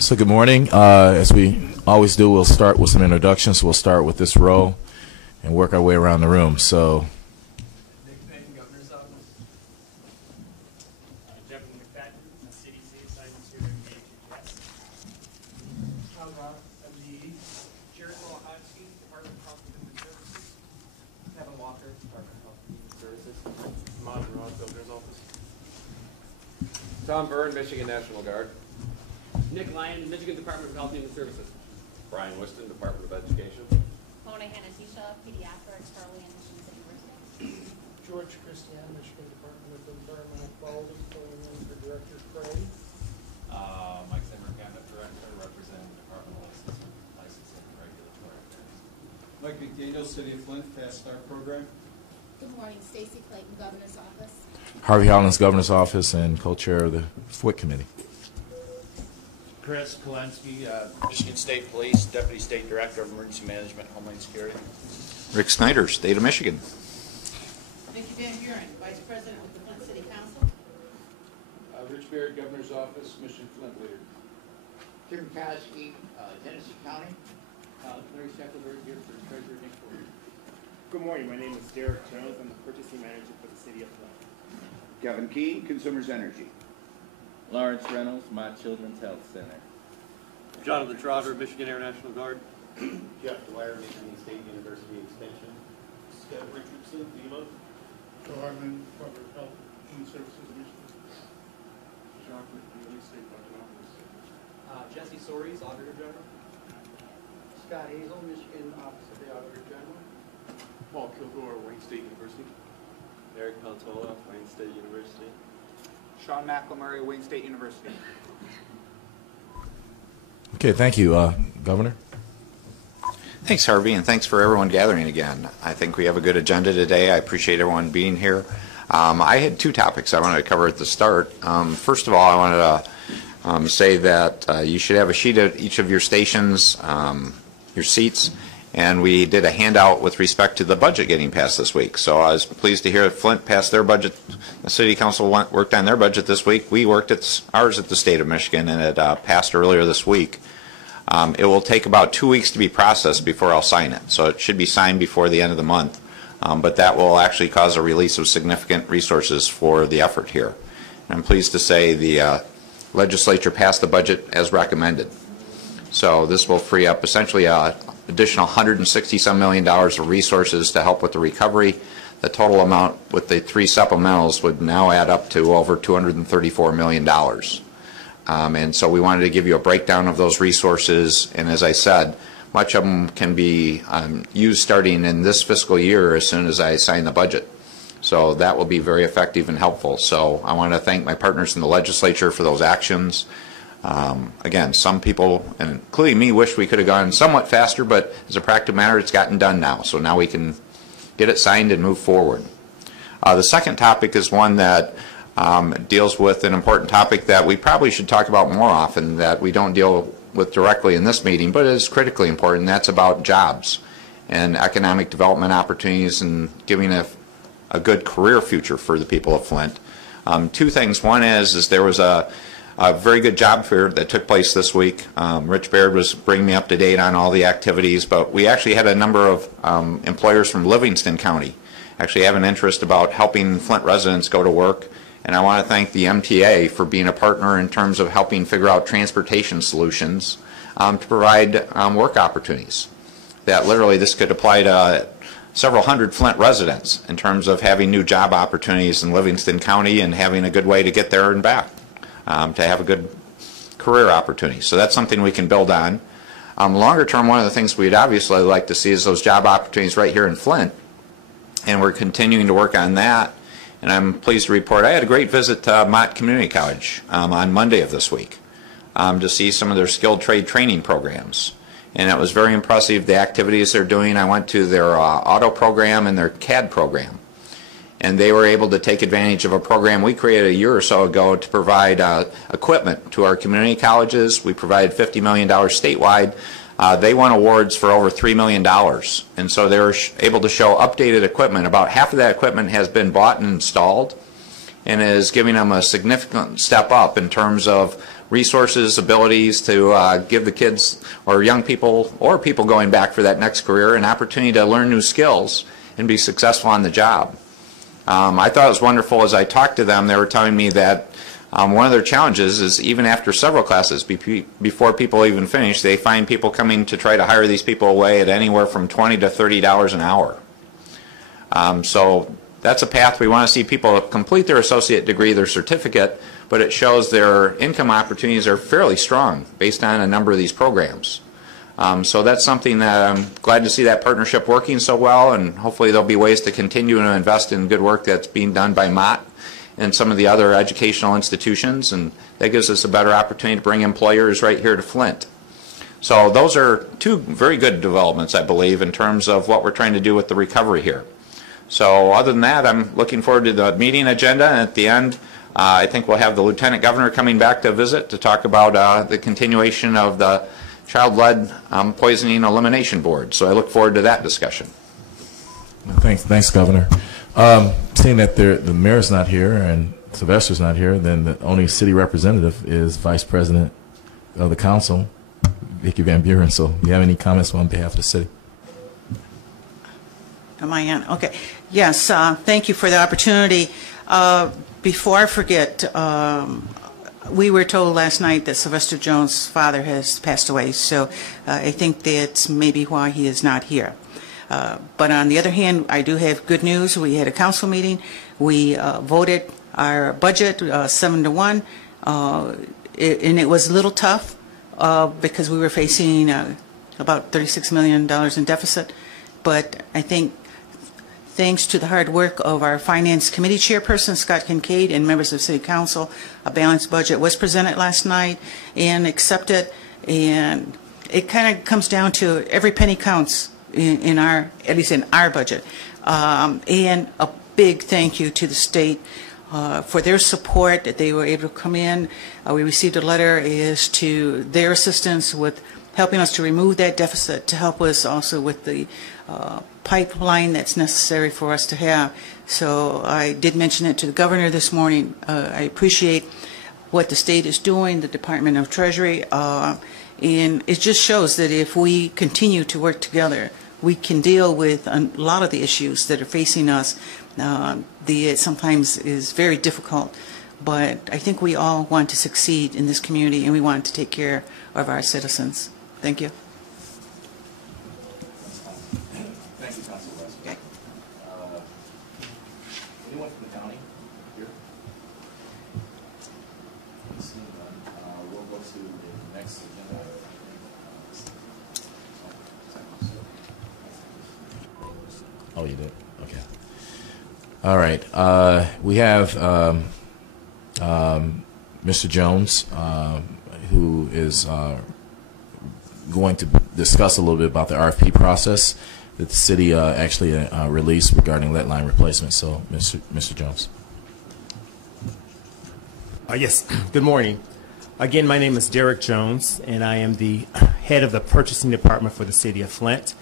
So good morning. As we always do, we'll start with some introductions. We'll start with this row and work our way around the room. So, Nick Payne, Governor's Office. Jeffrey McFadden, CDC, Science here in DHS. Tom Roth, MDE. Jared Wolohotsky, Department of Health and Human Services. Kevin Walker, Department of Health and Human Services. Mon Roth, Governor's Office. Tom Byrne, Michigan National Guard. Nick Lyon, Michigan Department of Health and Human Services. Brian Whiston, Department of Education. Mona Hannatisha, Pediatrics, Early and Michigan City University. George Christian, Michigan Department of Environmental Quality, filling in for Director Craig. Mike Zimmer, Cabinet Director, representing the Department of Licensing and Regulatory Affairs. Mike McDaniel, City of Flint, Fast Start Program. Good morning, Stacy Clayton, Governor's Office. Harvey Hollins, Governor's Office, and co-chair of the FWIC Committee. Chris Polensky, Michigan State Police, Deputy State Director of Emergency Management, Homeland Security. Rick Snyder, State of Michigan. Vicki Van Buren, Vice President with the Flint City Council. Rich Beard, Governor's Office, Mission Flint Leader. Tim Kosky, Tennessee County. Larry Shackelberg here for Treasurer Nick Ford. Good morning. My name is Derek Jones. I'm the Purchasing Manager for the City of Flint. Kevin Keene, Consumers Energy. Lawrence Reynolds, My Children's Health Center. Jonathan Trotter, Michigan Air National Guard. Jeff Dwyer, Michigan State University Extension. Scott Richardson, FEMA. Joe Hartman, Department of Health and Human Services, Michigan. Jacques McNeely, State Budget Office. Jesse Soares, Auditor General. Scott Hazel, Michigan Office of the Auditor General. Paul Kilgore, Wayne State University. Eric Peltola, Wayne State University. Sean McElmurray, Wayne State University. Okay, thank you, Governor. Thanks, Harvey, and thanks for everyone gathering again. I think we have a good agenda today. I appreciate everyone being here. I had two topics I wanted to cover at the start. First of all, I wanted to say that you should have a sheet at each of your stations, your seats, and we did a handout with respect to the budget getting passed this week. So I was pleased to hear that Flint passed their budget. The City Council worked on their budget this week. We worked at ours at the State of Michigan, and it passed earlier this week. It will take about 2 weeks to be processed before I'll sign it. So it should be signed before the end of the month. But that will actually cause a release of significant resources for the effort here. And I'm pleased to say the legislature passed the budget as recommended. So this will free up essentially additional $160-some million of resources to help with the recovery. The total amount with the three supplementals would now add up to over $234 million. And so we wanted to give you a breakdown of those resources, and as I said, much of them can be used starting in this fiscal year as soon as I sign the budget. So that will be very effective and helpful. So I want to thank my partners in the legislature for those actions. Again, some people, and including me, wish we could have gone somewhat faster, but as a practical matter, it's gotten done now. So now we can get it signed and move forward. The second topic is one that deals with an important topic that we probably should talk about more often, that we don't deal with directly in this meeting, but is critically important. That's about jobs and economic development opportunities and giving a good career future for the people of Flint. Two things. One is there was a very good job fair that took place this week. Rich Baird was bringing me up to date on all the activities, but we actually had a number of employers from Livingston County actually have an interest about helping Flint residents go to work. And I want to thank the MTA for being a partner in terms of helping figure out transportation solutions to provide work opportunities. That literally this could apply to several hundred Flint residents in terms of having new job opportunities in Livingston County and having a good way to get there and back. To have a good career opportunity. So that's something we can build on. Longer term, one of the things we'd obviously like to see is those job opportunities right here in Flint. And we're continuing to work on that. And I'm pleased to report I had a great visit to Mott Community College on Monday of this week to see some of their skilled trade training programs. And it was very impressive, the activities they're doing. I went to their auto program and their CAD program. And they were able to take advantage of a program we created a year or so ago to provide equipment to our community colleges. We provided $50 million statewide. They won awards for over $3 million. And so they were able to show updated equipment. About half of that equipment has been bought and installed. and is giving them a significant step up in terms of resources, abilities to give the kids or young people or people going back for that next career an opportunity to learn new skills and be successful on the job. I thought it was wonderful as I talked to them. They were telling me that one of their challenges is even after several classes, before people even finish, they find people coming to try to hire these people away at anywhere from $20 to $30 an hour. So that's a path we want to see people complete their associate degree, their certificate, but it shows their income opportunities are fairly strong based on a number of these programs. So that's something that I'm glad to see that partnership working so well, and hopefully there'll be ways to continue to invest in good work that's being done by Mott and some of the other educational institutions, and that gives us a better opportunity to bring employers right here to Flint. So those are two very good developments, I believe, in terms of what we're trying to do with the recovery here. So other than that, I'm looking forward to the meeting agenda, and at the end, I think we'll have the Lieutenant Governor coming back to visit to talk about the continuation of the Child-Led Poisoning Elimination Board. So I look forward to that discussion. Thanks, Governor. Seeing that the mayor's not here and Sylvester's not here, then the only city representative is Vice President of the Council, Vicki Van Buren. So do you have any comments on behalf of the city? Am I on? Okay. Yes, thank you for the opportunity. Before I forget, we were told last night that Sylvester Jones' father has passed away, so I think that's maybe why he is not here. But on the other hand, I do have good news. We had a council meeting. We voted our budget 7-1, and it was a little tough because we were facing about $36 million in deficit. But I think thanks to the hard work of our Finance Committee Chairperson, Scott Kincaid, and members of City Council, a balanced budget was presented last night and accepted. And it kind of comes down to every penny counts in our, at least in our budget. And a big thank you to the state for their support, that they were able to come in. We received a letter as to their assistance with helping us to remove that deficit, to help us also with the pipeline that's necessary for us to have. So I did mention it to the governor this morning. I appreciate what the state is doing, the Department of Treasury, and it just shows that if we continue to work together, we can deal with a lot of the issues that are facing us. It sometimes is very difficult, but I think we all want to succeed in this community, and we want to take care of our citizens. Thank you. Thank you, Council West. Okay. Anyone from the county here? Seeing none, we'll go to the next agenda. Oh, you did? Okay. All right. We have Mr. Jones, who is going to discuss a little bit about the RFP process that the city actually released regarding lead line replacement. So, Mr. Jones. Yes, good morning. Again, my name is Derek Jones, and I am the head of the purchasing department for the city of Flint.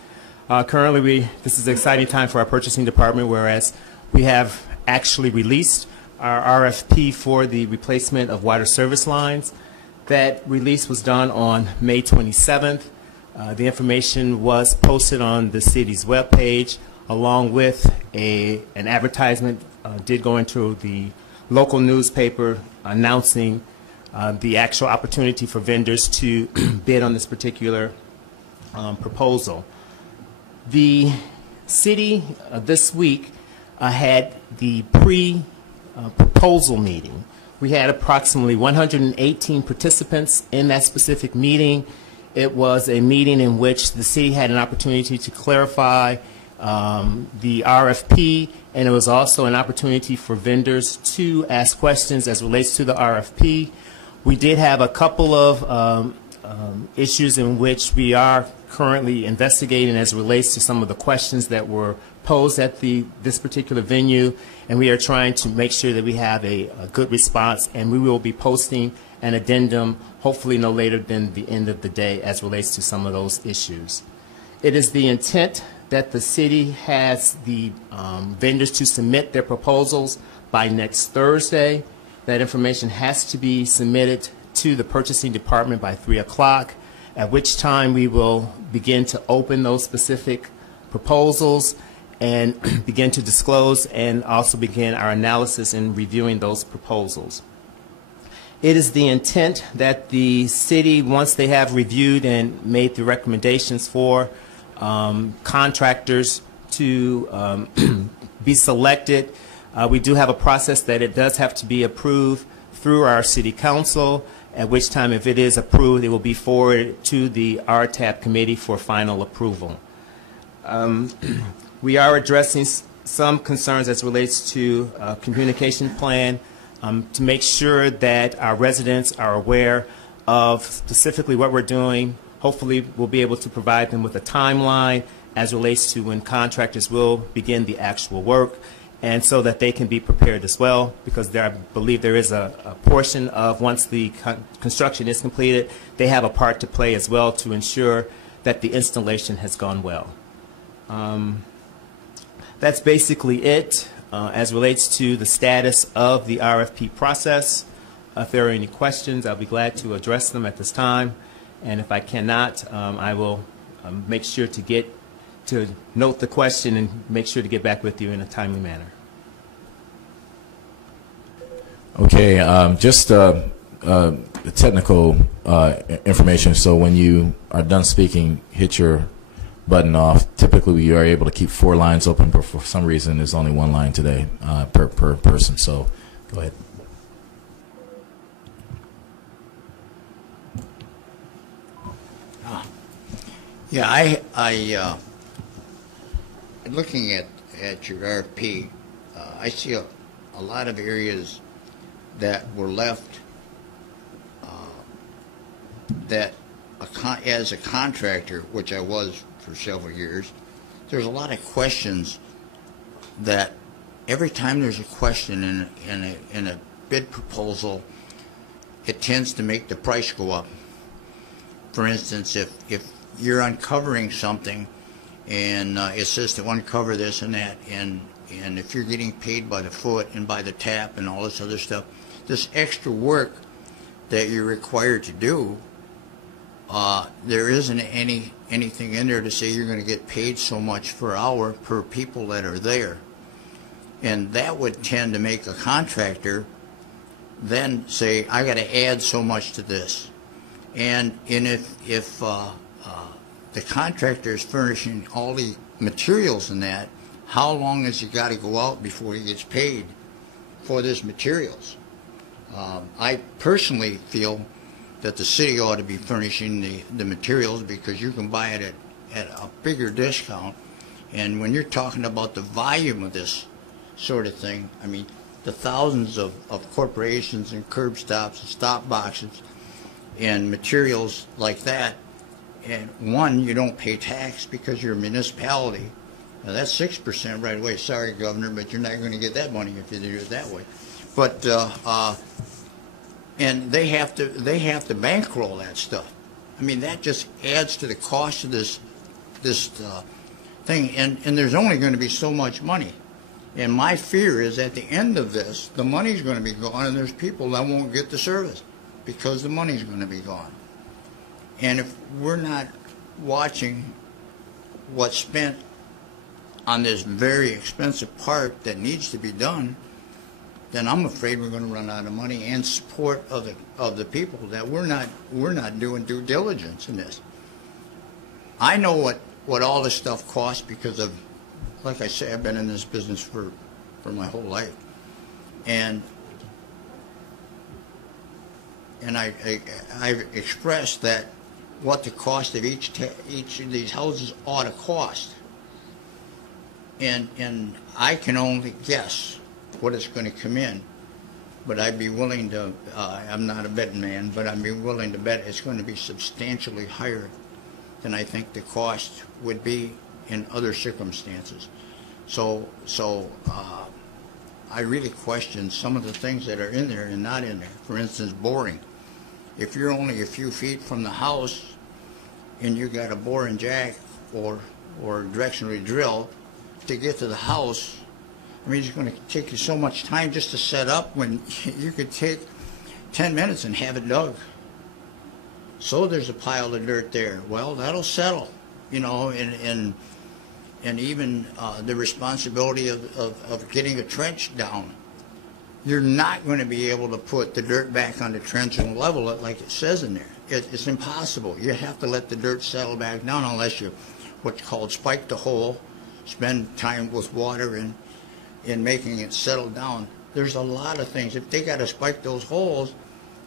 Currently, this is an exciting time for our purchasing department, whereas we have actually released our RFP for the replacement of water service lines. That release was done on May 27th. The information was posted on the city's webpage, along with an advertisement did go into the local newspaper announcing the actual opportunity for vendors to bid on this particular proposal. The city this week had the pre-proposal meeting. We had approximately 118 participants in that specific meeting. It was a meeting in which the city had an opportunity to clarify the RFP, and it was also an opportunity for vendors to ask questions as relates to the RFP. We did have a couple of issues in which we are currently investigating as it relates to some of the questions that were posed at this particular venue, and we are trying to make sure that we have a good response, and we will be posting an addendum hopefully no later than the end of the day as relates to some of those issues. It is the intent that the city has the vendors to submit their proposals by next Thursday. That information has to be submitted to the purchasing department by 3 o'clock, at which time we will begin to open those specific proposals and begin to disclose and also begin our analysis in reviewing those proposals. It is the intent that the city, once they have reviewed and made the recommendations for contractors to be selected, we do have a process that it does have to be approved through our city council, at which time, if it is approved, it will be forwarded to the RTAP committee for final approval. We are addressing some concerns as relates to communication plan to make sure that our residents are aware of specifically what we're doing. Hopefully, we'll be able to provide them with a timeline as relates to when contractors will begin the actual work, and so that they can be prepared as well, because I believe there is a portion of, once the construction is completed, they have a part to play as well to ensure that the installation has gone well. That's basically it as relates to the status of the RFP process. If there are any questions, I'll be glad to address them at this time, and if I cannot, I will make sure to note the question and make sure to get back with you in a timely manner. Okay, just technical information. So when you are done speaking, hit your button off. Typically, you are able to keep 4 lines open, but for some reason, there's only 1 line today per person. So go ahead. Yeah, looking at your RFP, I see a lot of areas that were left that as a contractor, which I was for several years, there's a lot of questions that every time there's a question in a bid proposal, it tends to make the price go up. For instance, if you're uncovering something and it says to uncover this and that, and if you're getting paid by the foot and by the tap and all this other stuff, this extra work that you're required to do, there isn't anything in there to say you're going to get paid so much per hour per people that are there. And that would tend to make a contractor then say, I got to add so much to this. And if the contractor is furnishing all the materials in that, how long has he got to go out before he gets paid for this materials? I personally feel that the city ought to be furnishing the materials, because you can buy it at a bigger discount. And when you're talking about the volume of this sort of thing, I mean, the thousands of corporations and curb stops and stop boxes and materials like that, and one, you don't pay tax because you're a municipality. Now that's 6% right away. Sorry, Governor, but you're not going to get that money if you do it that way. But and they have to bankroll that stuff. I mean, that just adds to the cost of this thing. And there's only going to be so much money. And my fear is at the end of this, the money's going to be gone, and there's people that won't get the service because the money's going to be gone. And if we're not watching what's spent on this very expensive part that needs to be done, then I'm afraid we're going to run out of money and support of the people, that we're not doing due diligence in this. I know what all this stuff costs because of, like I say, I've been in this business for my whole life, and I've expressed that what the cost of each of these houses ought to cost, and I can only guess what it's going to come in, but I'd be willing to, I'm not a betting man, but I'd be willing to bet it's going to be substantially higher than I think the cost would be in other circumstances. So I really question some of the things that are in there and not in there. For instance, boring. If you're only a few feet from the house and you got a bore and jack or directionally drill to get to the house, I mean, it's going to take you so much time just to set up when you could take 10 minutes and have it dug. So there's a pile of dirt there. Well, that'll settle, you know, and even the responsibility of getting a trench down. You're not going to be able to put the dirt back on the trench and level it like it says in there. It's impossible. You have to let the dirt settle back down unless you what's called spike the hole, spend time with water in making it settle down. There's a lot of things. If they got to spike those holes,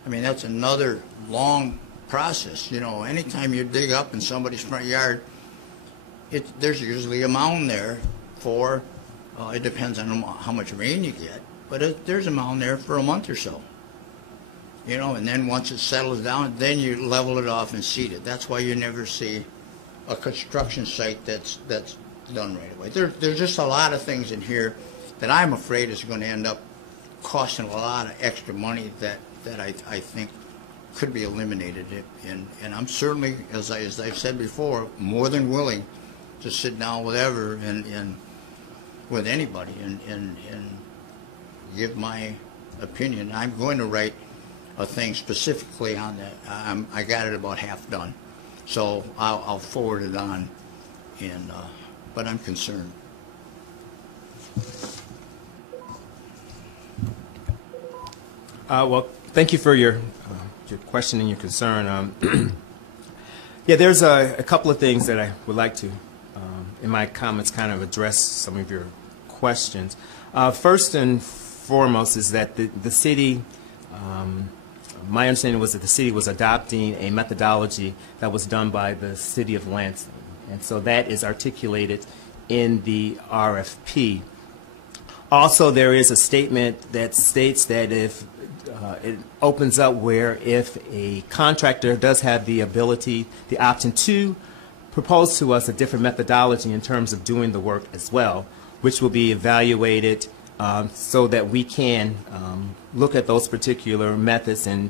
I mean, that's another long process. You know, anytime you dig up in somebody's front yard, there's usually a mound there for, it depends on how much rain you get, but there's a mound there for a month or so. You know, and then once it settles down, then you level it off and seed it. That's why you never see a construction site that's done right away. There's just a lot of things in here that I'm afraid is going to end up costing a lot of extra money that I think could be eliminated. And I'm certainly, as I've said before, more than willing to sit down with ever and with anybody and give my opinion. I'm going to write a thing specifically on that. I got it about half done, so I'll forward it on. But I'm concerned. Well, thank you for your question and your concern. Yeah, there's a couple of things that I would like to, in my comments, kind of address some of your questions. First and foremost is that the city, my understanding was that the city was adopting a methodology that was done by the city of Lansing, and so that is articulated in the RFP. Also, there is a statement that states that if it opens up where if a contractor does have the ability, the option to propose to us a different methodology in terms of doing the work as well, which will be evaluated so that we can look at those particular methods and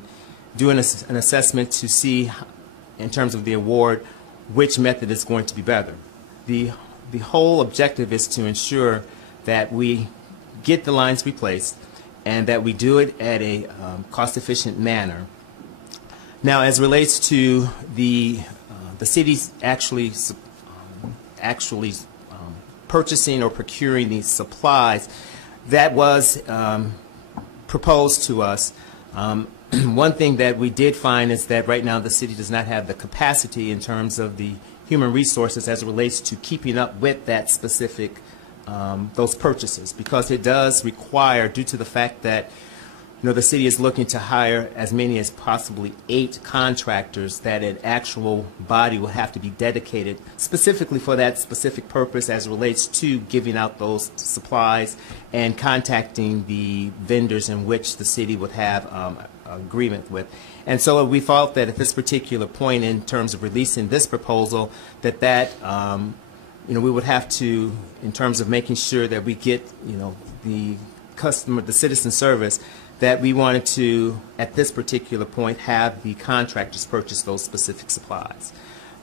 do an assessment to see, in terms of the award, which method is going to be better. The whole objective is to ensure that we get the lines replaced and that we do it at a cost-efficient manner. Now, as relates to the city's actually purchasing or procuring these supplies, that was proposed to us. One thing that we did find is that right now the city does not have the capacity in terms of the human resources as it relates to keeping up with that specific those purchases, because it does require, due to the fact that the city is looking to hire as many as possibly 8 contractors, that an actual body will have to be dedicated specifically for that specific purpose as it relates to giving out those supplies and contacting the vendors in which the city would have agreement with. And so we thought that at this particular point, in terms of releasing this proposal, that we would have to, in terms of making sure that we get, the customer, the citizen service, that we wanted to, at this particular point, have the contractors purchase those specific supplies.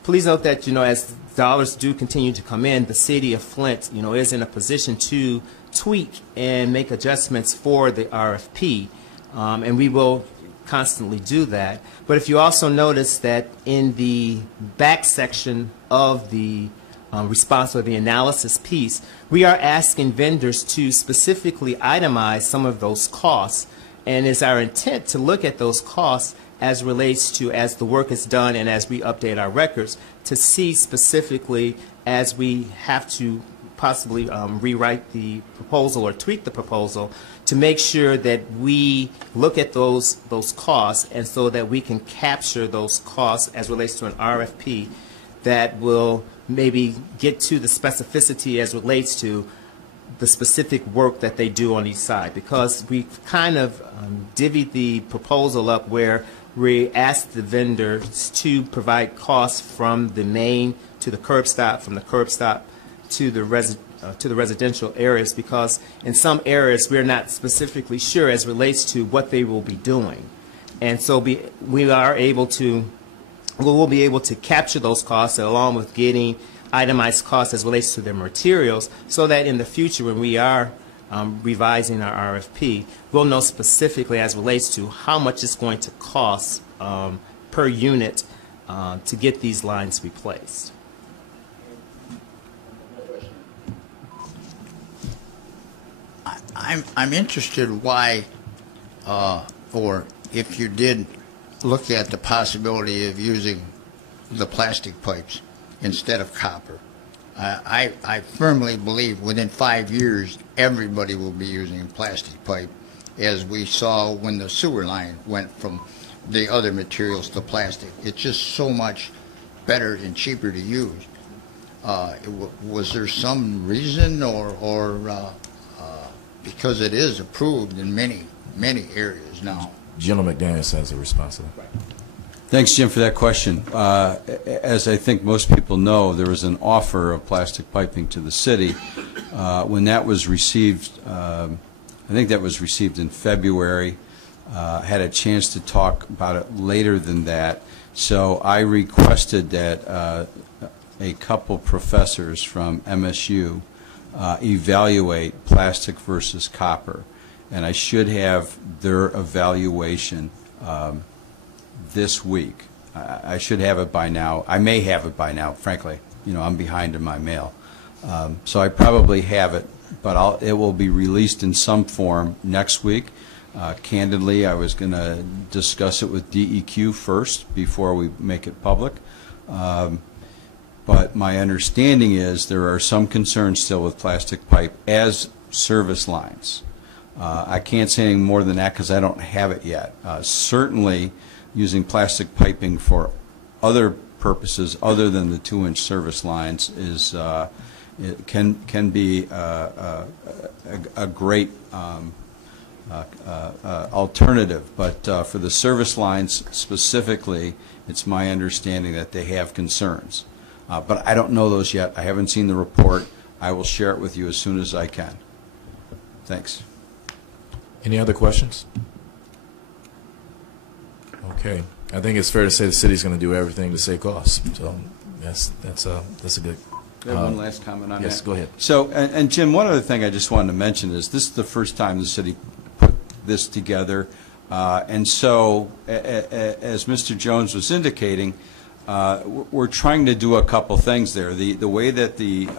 Please note that, as dollars do continue to come in, the city of Flint, is in a position to tweak and make adjustments for the RFP, and we will constantly do that. But if you also notice that in the back section of the response or the analysis piece, we are asking vendors to specifically itemize some of those costs, and it's our intent to look at those costs as relates to, as the work is done and as we update our records, to see specifically, as we have to possibly rewrite the proposal or tweak the proposal, to make sure that we look at those costs, and so that we can capture those costs as relates to an RFP that will maybe get to the specificity as relates to the specific work that they do on each side, because we kind of divvied the proposal up where we asked the vendors to provide costs from the main to the curb stop, from the curb stop to the residential areas, because in some areas we're not specifically sure as relates to what they will be doing. And so we are able to, we'll be able to capture those costs along with getting itemized costs as relates to their materials, so that in the future, when we are revising our RFP, we'll know specifically as relates to how much it's going to cost per unit to get these lines replaced. I'm interested why, or if you did look at the possibility of using the plastic pipes instead of copper. I firmly believe within 5 years everybody will be using plastic pipe, as we saw when the sewer line went from the other materials to plastic. It's just so much better and cheaper to use. Was there some reason, or because it is approved in many areas now? General McDaniels has a response to that. Thanks, Jim, for that question. As I think most people know, there was an offer of plastic piping to the city. When that was received, I think that was received in February. Had a chance to talk about it later than that. So I requested that a couple professors from MSU evaluate plastic versus copper. And I should have their evaluation this week. I should have it by now. I may have it by now, frankly. You know, I'm behind in my mail. So I probably have it, but it will be released in some form next week. Candidly, I was going to discuss it with DEQ first before we make it public. But my understanding is there are some concerns still with plastic pipe as service lines. I can't say any more than that because I don't have it yet. Certainly, using plastic piping for other purposes other than the 2-inch service lines is it can be a great alternative. But for the service lines specifically, it's my understanding that they have concerns. But I don't know those yet. I haven't seen the report. I will share it with you as soon as I can. Thanks. Any other questions? Okay, I think it's fair to say the city's going to do everything to save costs. So that's a good. I have one last comment on that. Yes, go ahead. So, and Jim, one other thing I just wanted to mention is this is the first time the city put this together, and so as Mr. Jones was indicating, we're trying to do a couple things there. The way that the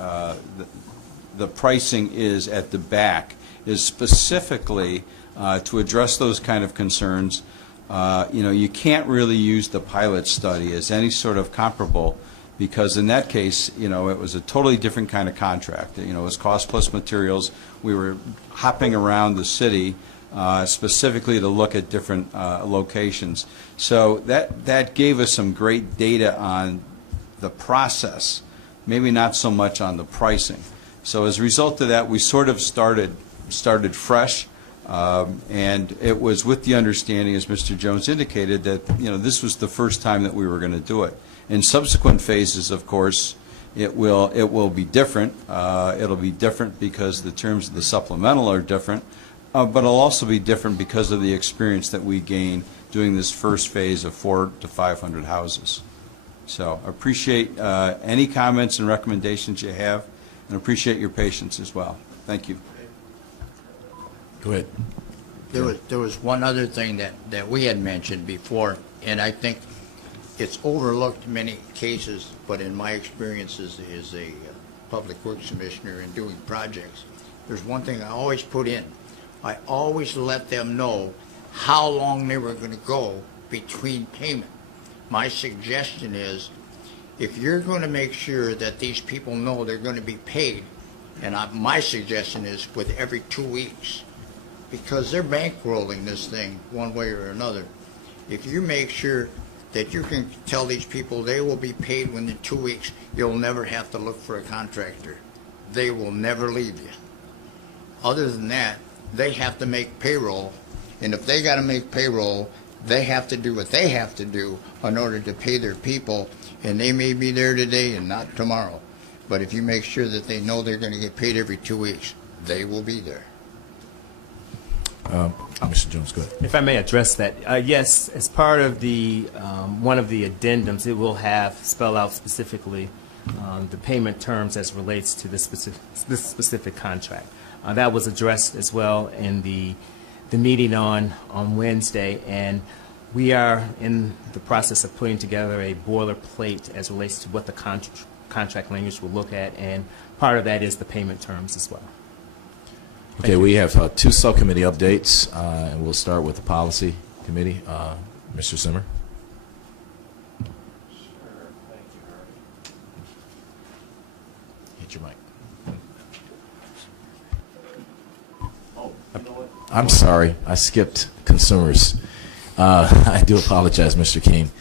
pricing is at the back is specifically to address those kind of concerns. You know, you can't really use the pilot study as any sort of comparable, because in that case, you know, it was a totally different kind of contract. You know, it was cost plus materials. We were hopping around the city specifically to look at different locations. So that gave us some great data on the process, maybe not so much on the pricing. So as a result of that, we sort of started fresh. And it was with the understanding, as Mr. Jones indicated, that this was the first time that we were going to do it. In subsequent phases, of course, it will be different. It'll be different because the terms of the supplemental are different, but it'll also be different because of the experience that we gain doing this first phase of 400 to 500 houses. So I appreciate any comments and recommendations you have, and appreciate your patience as well. Thank you. Go ahead. There was one other thing that we had mentioned before, and I think it's overlooked in many cases, but in my experience as a public works commissioner and doing projects, there's one thing I always put in. I always let them know how long they were going to go between payment. My suggestion is, if you're going to make sure that these people know they're going to be paid, and my suggestion is with every 2 weeks, because they're bankrolling this thing one way or another. If you make sure that you can tell these people they will be paid within 2 weeks, you'll never have to look for a contractor. They will never leave you. Other than that, they have to make payroll, and if they got to make payroll, they have to do what they have to do in order to pay their people, and they may be there today and not tomorrow. But if you make sure that they know they're going to get paid every 2 weeks, they will be there. Mr. Jones, go ahead. If I may address that, yes, as part of the one of the addendums, it will have spell out specifically the payment terms as relates to this specific contract. That was addressed as well in the meeting on Wednesday, and we are in the process of putting together a boilerplate as relates to what the contract language will look at, and part of that is the payment terms as well. Okay, we have two subcommittee updates, and we'll start with the policy committee. Mr. Simmer. Sure. Thank you, Harvey. Hit your mic. Oh, you know what? I'm sorry, I skipped consumers. I do apologize, Mr. King.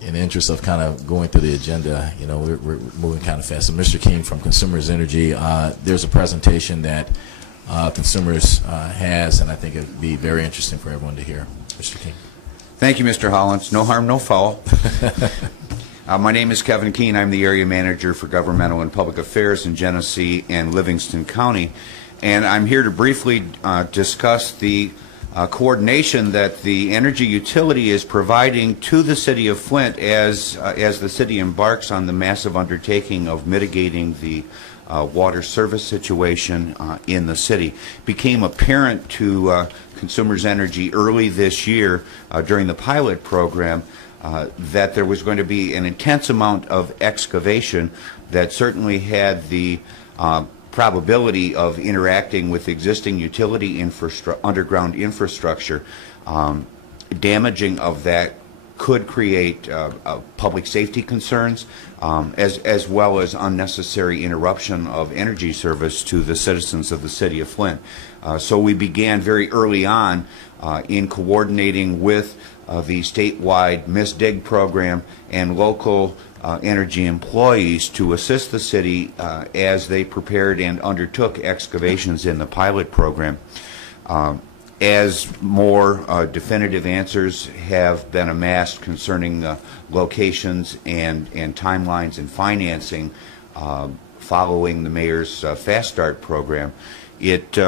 In the interest of kind of going through the agenda, you know, we're moving kind of fast. So, Mr. King from Consumers Energy, there's a presentation that Consumers has, and I think it'd be very interesting for everyone to hear. Mr. King. Thank you, Mr. Hollins. No harm, no foul. My name is Kevin Keene. I'm the Area Manager for Governmental and Public Affairs in Genesee and Livingston County. And I'm here to briefly discuss the coordination that the energy utility is providing to the City of Flint as the city embarks on the massive undertaking of mitigating the water service situation in the city. Became apparent to Consumers Energy early this year during the pilot program that there was going to be an intense amount of excavation that certainly had the probability of interacting with existing utility underground infrastructure. Damaging of that could create public safety concerns as well as unnecessary interruption of energy service to the citizens of the City of Flint. So we began very early on in coordinating with the statewide MISDIG program and local energy employees to assist the city as they prepared and undertook excavations in the pilot program. As more definitive answers have been amassed concerning locations and timelines and financing following the mayor's Fast Start program, it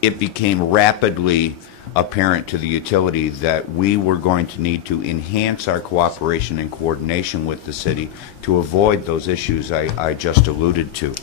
became rapidly apparent to the utility that we were going to need to enhance our cooperation and coordination with the city to avoid those issues I just alluded to.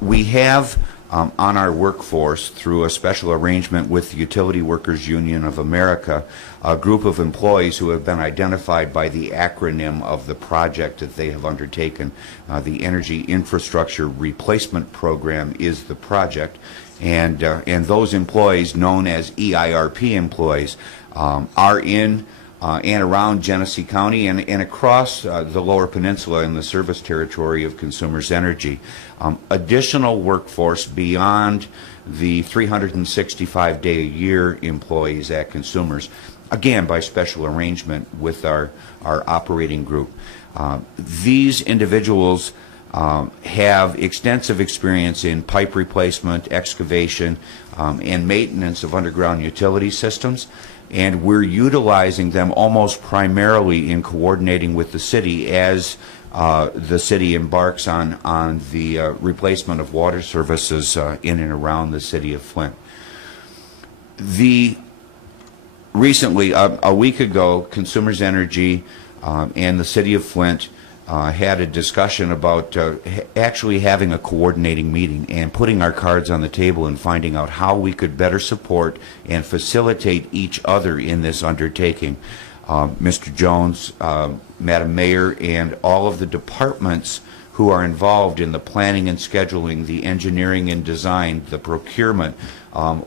We have on our workforce, through a special arrangement with the Utility Workers Union of America, a group of employees who have been identified by the acronym of the project that they have undertaken. The Energy Infrastructure Replacement Program is the project, and those employees, known as EIRP employees, are in and around Genesee County and across the Lower Peninsula in the service territory of Consumers Energy. Additional workforce beyond the 365-day-a-year employees at Consumers, again by special arrangement with our operating group. These individuals have extensive experience in pipe replacement, excavation, and maintenance of underground utility systems, and we're utilizing them almost primarily in coordinating with the city as the city embarks on the replacement of water services in and around the city of Flint. Recently, a week ago, Consumers Energy and the city of Flint had a discussion about actually having a coordinating meeting and putting our cards on the table and finding out how we could better support and facilitate each other in this undertaking. Mr. Jones, Madam Mayor, and all of the departments who are involved in the planning and scheduling, the engineering and design, the procurement,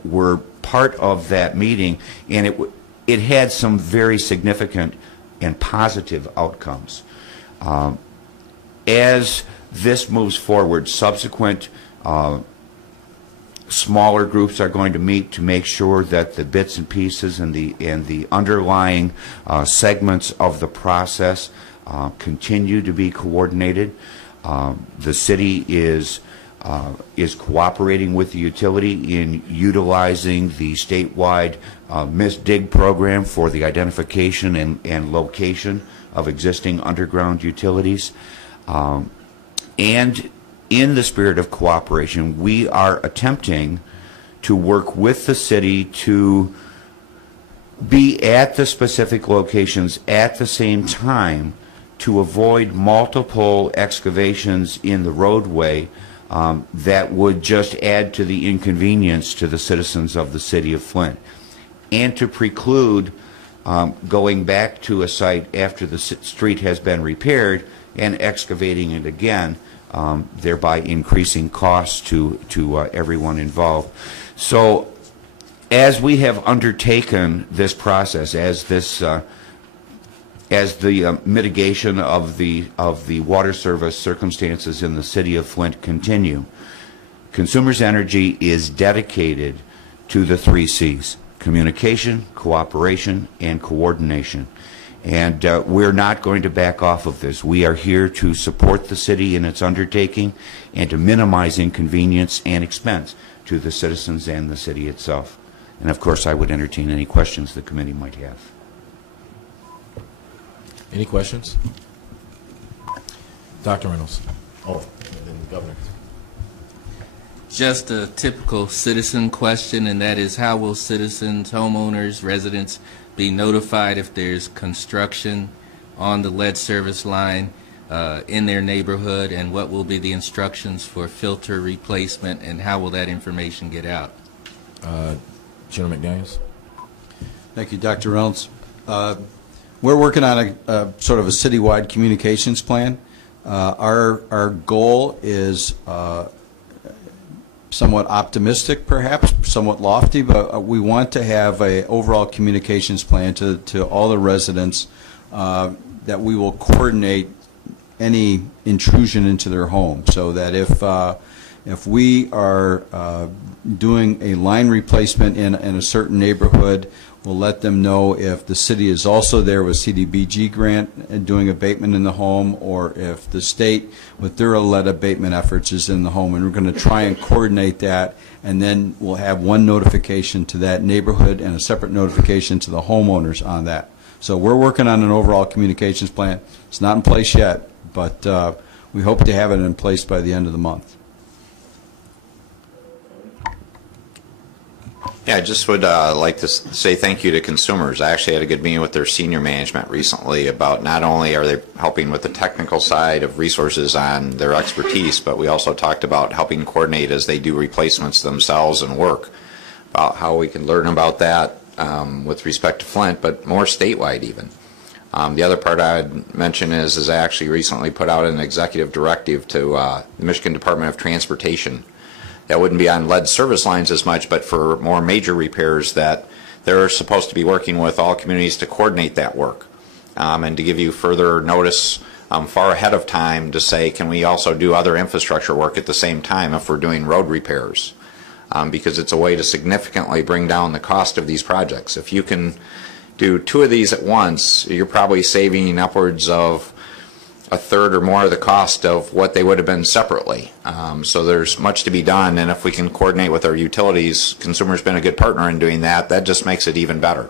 were part of that meeting, and it had some very significant and positive outcomes. As this moves forward, subsequent smaller groups are going to meet to make sure that the bits and pieces and the underlying segments of the process continue to be coordinated. The city is cooperating with the utility in utilizing the statewide MISDIG program for the identification and location of existing underground utilities. And in the spirit of cooperation, we are attempting to work with the city to be at the specific locations at the same time to avoid multiple excavations in the roadway that would just add to the inconvenience to the citizens of the city of Flint, and to preclude going back to a site after the street has been repaired and excavating it again, thereby increasing costs to everyone involved. So as we have undertaken this process, as the mitigation of the water service circumstances in the city of Flint continue, Consumers Energy is dedicated to the 3 C's: communication, cooperation, and coordination. And we're not going to back off of this. We are here to support the city in its undertaking and to minimize inconvenience and expense to the citizens and the city itself. And of course, I would entertain any questions the committee might have. Any questions? Dr. Reynolds. Oh, and then the governor. Just a typical citizen question, and that is, how will citizens, homeowners, residents be notified if there's construction on the lead service line in their neighborhood, and what will be the instructions for filter replacement, and how will that information get out? General McDaniels. Thank you, Dr. Reynolds. We're working on a sort of a citywide communications plan. Our goal is somewhat optimistic, perhaps, somewhat lofty, but we want to have an overall communications plan to all the residents that we will coordinate any intrusion into their home, so that if we are doing a line replacement in a certain neighborhood, we'll let them know if the city is also there with CDBG grant and doing abatement in the home, or if the state with their lead abatement efforts is in the home. And we're going to try and coordinate that, and then we'll have one notification to that neighborhood and a separate notification to the homeowners on that. So we're working on an overall communications plan. It's not in place yet, but we hope to have it in place by the end of the month. Yeah, I just would like to say thank you to consumers. I actually had a good meeting with their senior management recently about not only are they helping with the technical side of resources on their expertise, but we also talked about helping coordinate as they do replacements themselves and work, about how we can learn about that with respect to Flint, but more statewide even. The other part I'd mention is I actually recently put out an executive directive to the Michigan Department of Transportation. That wouldn't be on lead service lines as much, but for more major repairs, that they're supposed to be working with all communities to coordinate that work and to give you further notice far ahead of time to say, can we also do other infrastructure work at the same time if we're doing road repairs? Because it's a way to significantly bring down the cost of these projects. If you can do 2 of these at once, you're probably saving upwards of a third or more of the cost of what they would have been separately. So there's much to be done, and if we can coordinate with our utilities, Consumers been a good partner in doing that, that just makes it even better.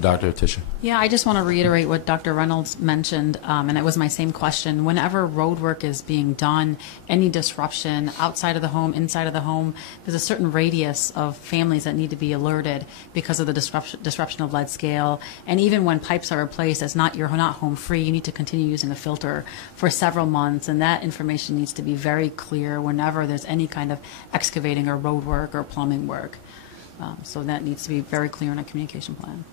Dr. Tisha. Yeah, I just want to reiterate what Dr. Reynolds mentioned, and it was my same question. Whenever road work is being done, any disruption outside of the home, inside of the home, there's a certain radius of families that need to be alerted because of the disruption of lead scale. And even when pipes are replaced, you're not home free, you need to continue using a filter for several months, and that information needs to be very clear whenever there's any kind of excavating or road work or plumbing work. So that needs to be very clear in a communication plan.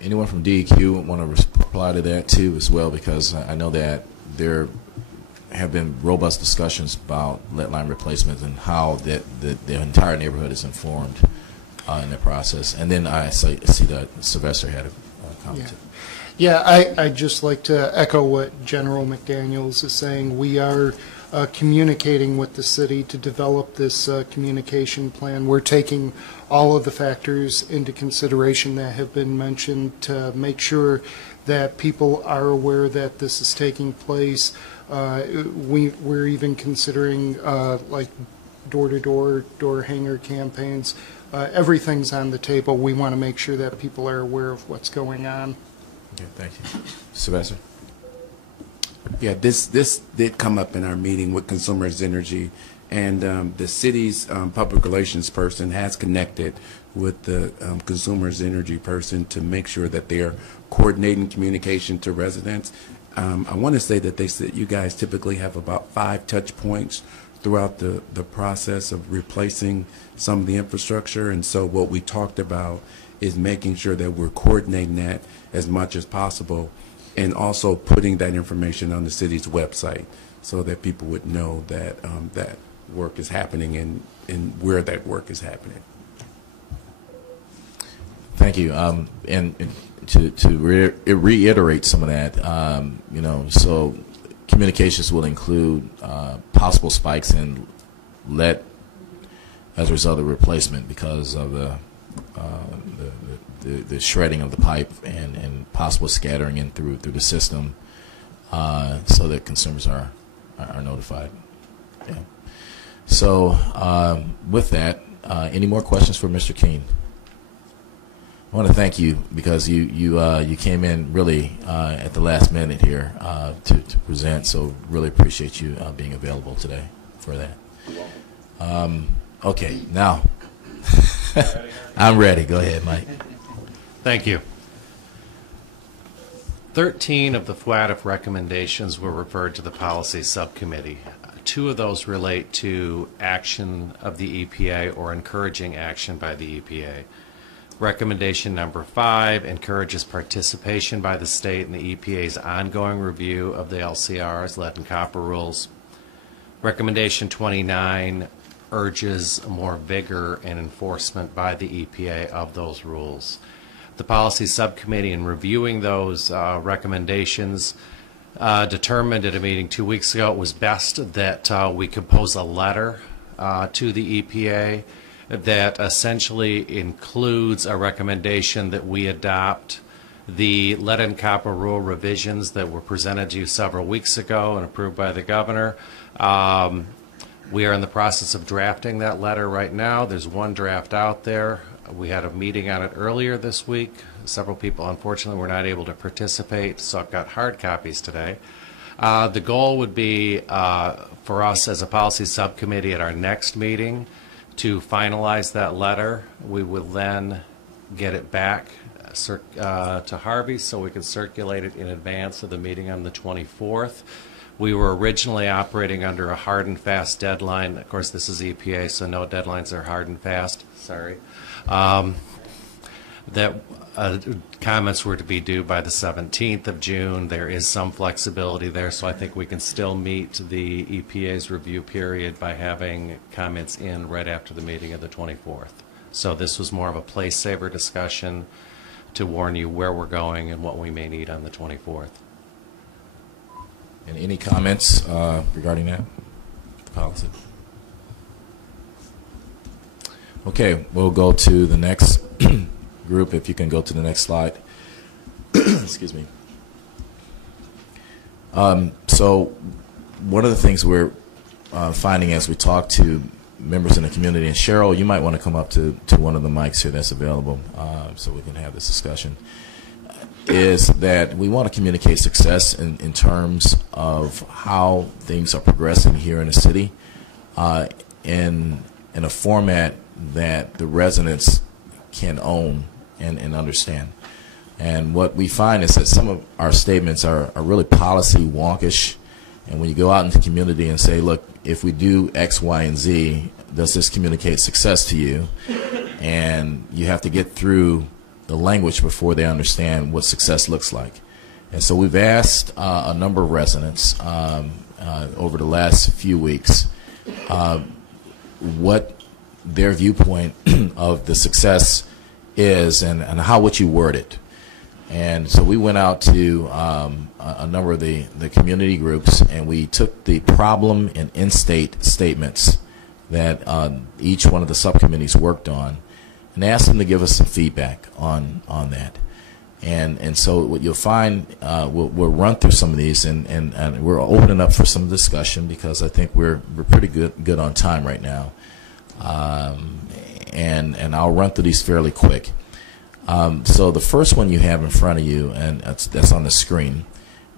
Anyone from DEQ want to reply to that too as well, because I know that there have been robust discussions about lead line replacements and how the entire neighborhood is informed in the process. And then I see that Sylvester had a comment. Yeah, I'd just like to echo what General McDaniels is saying. We are communicating with the city to develop this communication plan. We're taking all of the factors into consideration that have been mentioned to make sure that people are aware that this is taking place. We're even considering like door-to-door, door hanger campaigns. Everything's on the table. We want to make sure that people are aware of what's going on. Okay, thank you. Sylvester? Yeah, this did come up in our meeting with Consumers Energy, and the city's public relations person has connected with the Consumers Energy person to make sure that they are coordinating communication to residents. I want to say that they said you guys typically have about 5 touch points throughout the process of replacing some of the infrastructure. And so what we talked about is making sure that we're coordinating that as much as possible, and also putting that information on the city's website so that people would know that that work is happening and where that work is happening. Thank you. And to reiterate some of that, you know, so communications will include possible spikes in lead as a result of replacement because of the shredding of the pipe and possible scattering in through the system, so that consumers are notified. Yeah. So with that, any more questions for Mr. Keene? I want to thank you because you came in really at the last minute here to present. So really appreciate you being available today for that. Okay, now I'm ready. Go ahead, Mike. Thank you. 13 of the FWATF recommendations were referred to the policy subcommittee. 2 of those relate to action of the EPA or encouraging action by the EPA. Recommendation number 5 encourages participation by the state in the EPA's ongoing review of the LCRs, lead and copper rules. Recommendation 29 urges more vigor and enforcement by the EPA of those rules. The policy subcommittee, in reviewing those recommendations, determined at a meeting 2 weeks ago it was best that we compose a letter to the EPA that essentially includes a recommendation that we adopt the lead and copper rule revisions that were presented to you several weeks ago and approved by the governor. We are in the process of drafting that letter right now. There's one draft out there. We had a meeting on it earlier this week. Several people, unfortunately, were not able to participate, so I've got hard copies today. The goal would be for us as a policy subcommittee at our next meeting to finalize that letter. We will then get it back to Harvey so we can circulate it in advance of the meeting on the 24th. We were originally operating under a hard and fast deadline. Of course, this is EPA, so no deadlines are hard and fast. Sorry. That comments were to be due by the 17th of June. There is some flexibility there, so I think we can still meet the EPA's review period by having comments in right after the meeting of the 24th. So this was more of a place-saver discussion to warn you where we're going and what we may need on the 24th. And any comments regarding that policy? Okay, we'll go to the next group. If you can go to the next slide. Excuse me. So one of the things we're finding as we talk to members in the community, and Cheryl, you might want to come up to one of the mics here that's available so we can have this discussion, is that we want to communicate success in terms of how things are progressing here in the city in a format that the residents can own and understand. And what we find is that some of our statements are really policy wonkish, and when you go out into the community and say, look, if we do X, Y, and Z, does this communicate success to you? And you have to get through the language before they understand what success looks like. And so we've asked a number of residents over the last few weeks what their viewpoint of the success is and how would you word it. And so we went out to a number of the community groups, and we took the problem and in-state statements that each one of the subcommittees worked on and asked them to give us some feedback on that. And so what you'll find, we'll run through some of these, and we're opening up for some discussion because I think we're pretty good on time right now. And I'll run through these fairly quick. So the first one you have in front of you, and that's on the screen,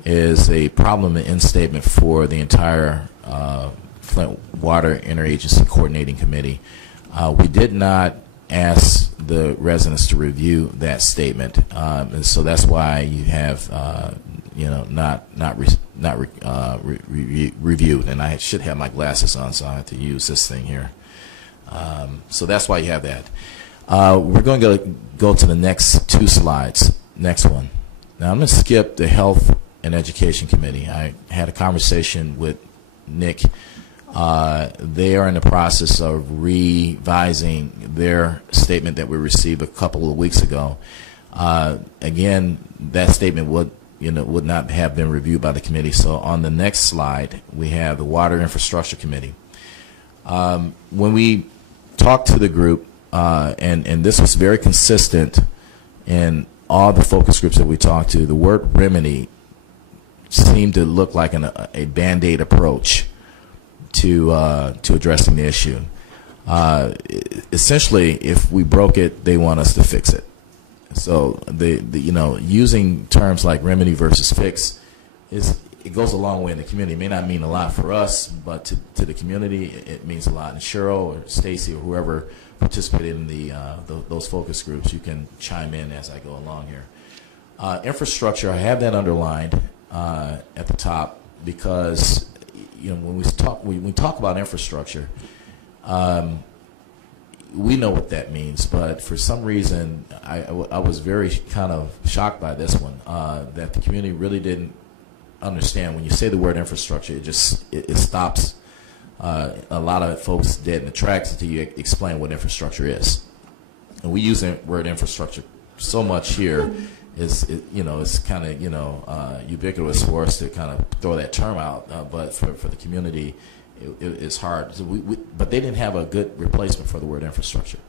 is a problem in statement for the entire Flint Water Interagency Coordinating Committee. We did not ask the residents to review that statement, and so that's why you have reviewed. And I should have my glasses on, so I have to use this thing here. So that's why you have that. We're going to go to the next two slides. Next one. Now I'm going to skip the Health and Education Committee. I had a conversation with Nick. They are in the process of revising their statement that we received a couple of weeks ago. Again, that statement would not have been reviewed by the committee. So on the next slide, we have the Water Infrastructure Committee. When we talked to the group, and this was very consistent in all the focus groups that we talked to, the word remedy seemed to look like a Band-Aid approach to addressing the issue. Essentially, if we broke it, they want us to fix it. So using terms like remedy versus fix it goes a long way in the community. It may not mean a lot for us, but to the community, it means a lot. And Cheryl or Stacy or whoever participated in those focus groups, you can chime in as I go along here. Infrastructure, I have that underlined at the top because when we talk about infrastructure, we know what that means, but for some reason, I was very kind of shocked by this one, that the community really didn't understand. When you say the word infrastructure, it stops a lot of folks dead in the tracks until you explain what infrastructure is. And we use the word infrastructure so much here, it's kind of ubiquitous for us to kind of throw that term out, but for the community, it's hard. So but they didn't have a good replacement for the word infrastructure,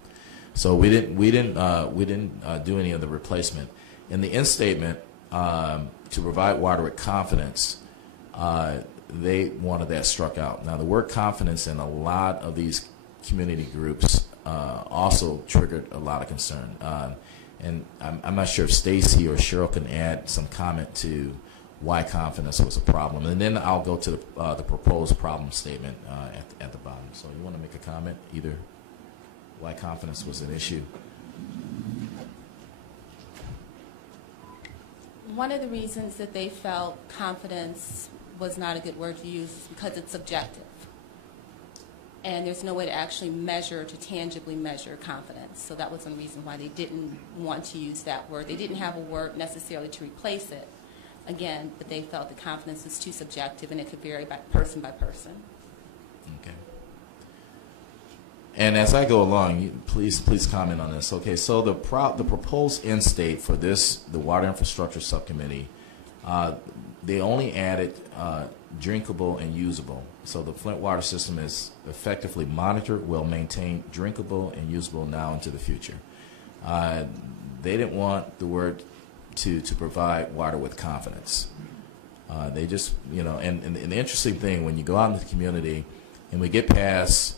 so we didn't do any of the replacement. In the end statement, to provide water with confidence, they wanted that struck out. Now the word confidence in a lot of these community groups also triggered a lot of concern, and I'm not sure if Stacy or Cheryl can add some comment to why confidence was a problem, and then I'll go to the proposed problem statement at the bottom. So you want to make a comment, either why confidence was an issue? One of the reasons that they felt confidence was not a good word to use is because it's subjective. And there's no way to actually tangibly measure confidence. So that was one reason why they didn't want to use that word. They didn't have a word necessarily to replace it. Again, but they felt that confidence is too subjective and it could vary by person. Okay. And as I go along, please comment on this. Okay, so the proposed end state for the Water Infrastructure Subcommittee, they only added drinkable and usable. So the Flint water system is effectively monitored, well maintained, drinkable and usable now into the future. They didn't want the word to provide water with confidence. They just, and the interesting thing, when you go out in the community and we get past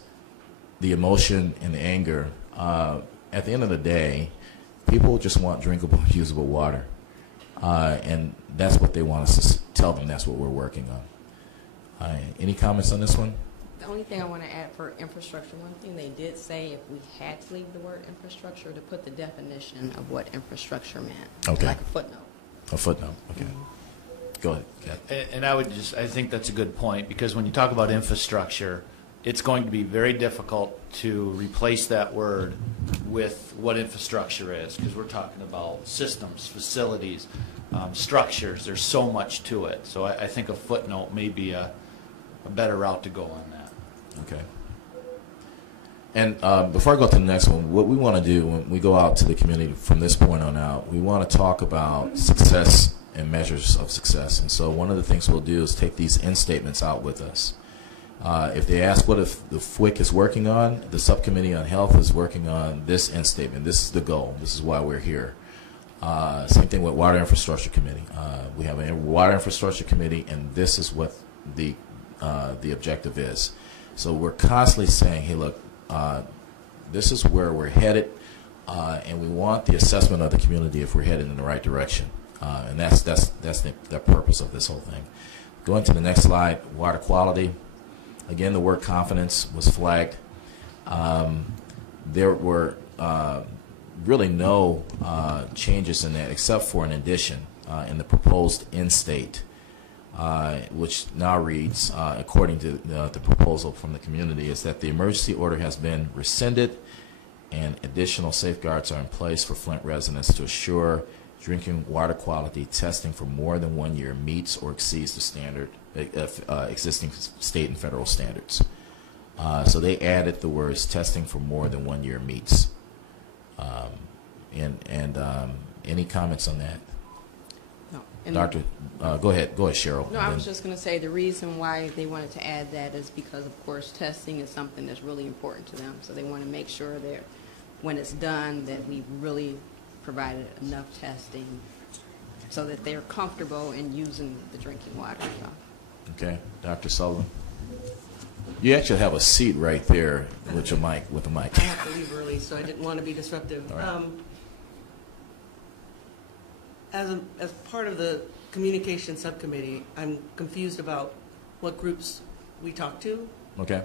the emotion and the anger, at the end of the day, people just want drinkable, usable water. And that's what they want us to tell them. That's what we're working on. Any comments on this one? The only thing I want to add for infrastructure, one thing they did say, if we had to leave the word infrastructure, to put the definition of what infrastructure meant. Okay. Like a footnote. A footnote, okay. Go ahead. And I think that's a good point, because when you talk about infrastructure, it's going to be very difficult to replace that word with what infrastructure is, because we're talking about systems, facilities, structures. There's so much to it. So I think a footnote may be a better route to go on that. Okay. And before I go to the next one, what we want to do when we go out to the community from this point on out, we want to talk about success and measures of success. And so one of the things we'll do is take these end statements out with us. If they ask what if the FWIC is working on, the Subcommittee on Health is working on this end statement. This is the goal. This is why we're here. Same thing with Water Infrastructure Committee. We have a Water Infrastructure Committee, and this is what the objective is. So we're constantly saying, hey, look, this is where we're headed, and we want the assessment of the community if we're headed in the right direction. And that's the purpose of this whole thing. Going to the next slide, water quality. Again, the word confidence was flagged. There were really no changes in that except for an addition. in the proposed end state, which now reads, according to the proposal from the community, is that the emergency order has been rescinded and additional safeguards are in place for Flint residents to assure drinking water quality testing for more than 1 year meets or exceeds the standard existing state and federal standards. So they added the words testing for more than 1 year meets. Any comments on that? No. Doctor, go ahead, Cheryl. No, I was just going to say the reason why they wanted to add that is because, of course, testing is something that's really important to them. So they want to make sure that when it's done, that we really provided enough testing so that they're comfortable in using the drinking water. So. Okay, Dr. Sullivan. You actually have a seat right there with your mic, with the mic. I have to leave early, so I didn't want to be disruptive. All right. As part of the communication subcommittee, I'm confused about what groups we talk to. Okay.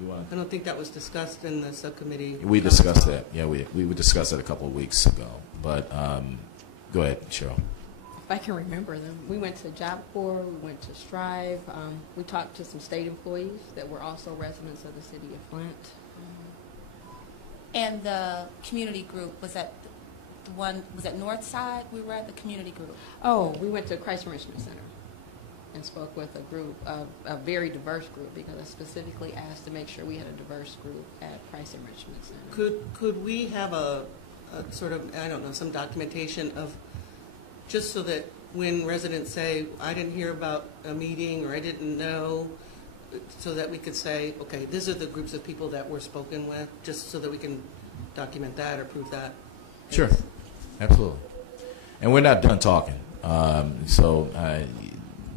I don't think that was discussed in the subcommittee. We discussed that. Yeah, we discussed that a couple of weeks ago. But go ahead, Cheryl. If I can remember them, we went to Job Corps, we went to Strive, we talked to some state employees that were also residents of the city of Flint. And the community group, was that the one, was that North Side? We were at the community group. Oh, we went to Christ Enrichment Center and spoke with a group, a very diverse group, because I specifically asked to make sure we had a diverse group at Christ Enrichment Center. Could we have a sort of, I don't know, some documentation of, just so that when residents say, I didn't hear about a meeting or I didn't know, so that we could say, okay, these are the groups of people that were spoken with, just so that we can document that or prove that? Sure, absolutely. And we're not done talking.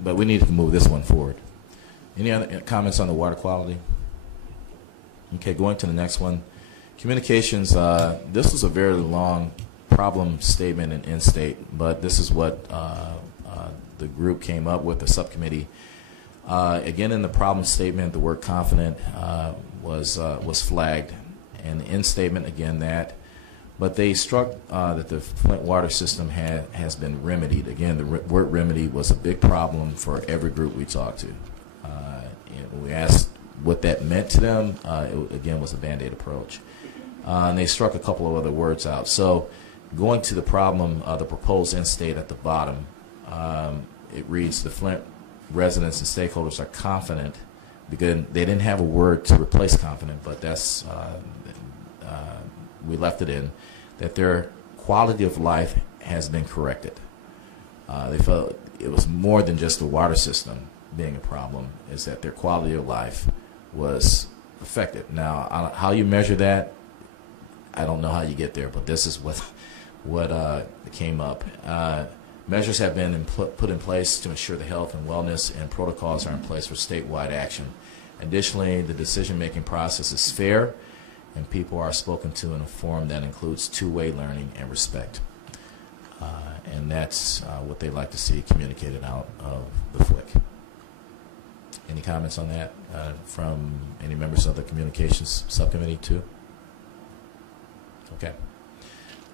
But we need to move this one forward. Any other comments on the water quality? Okay, going to the next one. Communications, this was a very long problem statement in in-state, but this is what the group came up with, the subcommittee. Again, in the problem statement, the word confident was flagged. And the in-statement, again, that. But they struck that the Flint water system has been remedied. Again, the word remedy was a big problem for every group we talked to. We asked what that meant to them. It, again, was a Band-Aid approach. And they struck a couple of other words out. So going to the problem, the proposed end state at the bottom, it reads, the Flint residents and stakeholders are confident, because they didn't have a word to replace confident, but that's, we left it in, that their quality of life has been corrected. They felt it was more than just the water system being a problem, is that their quality of life was affected. Now, how you measure that, I don't know how you get there, but this is what came up. Measures have been put in place to ensure the health and wellness, and protocols are in place for statewide action. Additionally, the decision-making process is fair, and people are spoken to in a form that includes two-way learning and respect. And that's what they'd like to see communicated out of the FLIC. Any comments on that from any members of the communications subcommittee too? Okay.